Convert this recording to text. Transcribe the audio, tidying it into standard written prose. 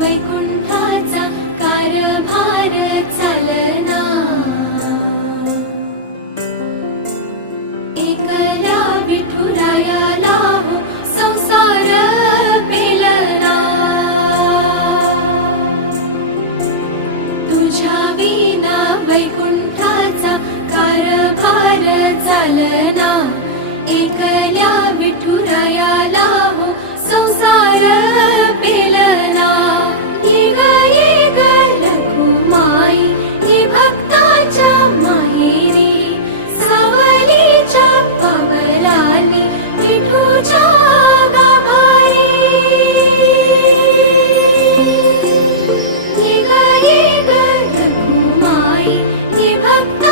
वैकुंठाचा कारभार चालना, एकल्या विठुरायाला हो संसार पेलना, तुझ्या विना वैकुंठाचा कारभार चालना, एकल्या विठुरायाला हो संसार पेलना. ये ग